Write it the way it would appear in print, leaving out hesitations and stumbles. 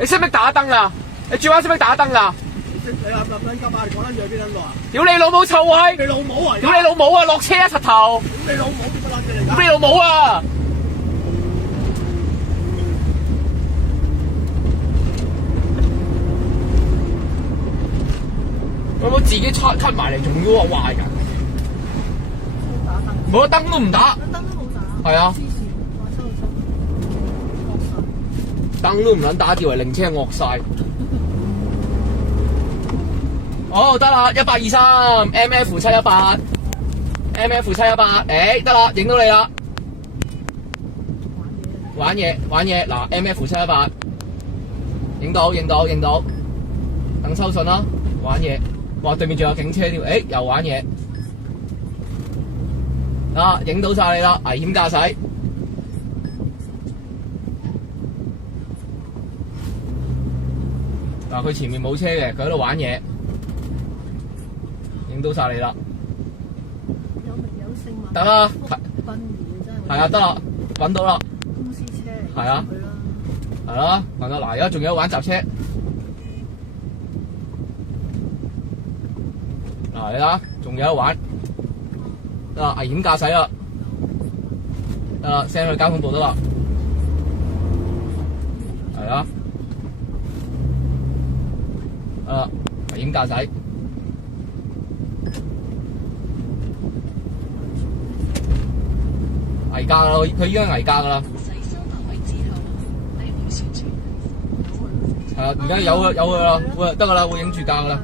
你識唔識打燈啊？你轉彎識唔識打燈啊？你話咁撚急啊？你講撚住去邊撚度啊？屌你老母臭閪！你老母啊！屌你老母啊！落車啊柒頭！你老母點乜撚嘢嚟㗎？屌你老母啊！有冇自己cut埋嚟，仲要話壞人？冇得燈都唔打，燈都冇打。係啊，黐線，話收惡燈都唔撚打，以為令車惡晒。好得啦，1823 MF 718，誒得啦，影到你啦。玩嘢嗱 ，MF 718，影到，等收信啦，玩嘢。哇！對面仲有警車添，誒又玩嘢，啊影到晒你啦，危險駕駛。嗱佢前面冇車嘅，佢喺度玩嘢，影到晒你啦。有名有姓嘛？得啦，殯儀真係。係啊，得啦，揾到啦。公司車。係啊。係啦，揾到嗱，而家仲有玩雜車。嗱，你睇，仲有得玩，啊危險駕駛啦，啊 send 去交通部得啦，係啦，啊危險駕駛，危駕啦，佢已經係危駕噶啦，係啊，而家有佢啦，會得噶啦，會影住駕噶啦。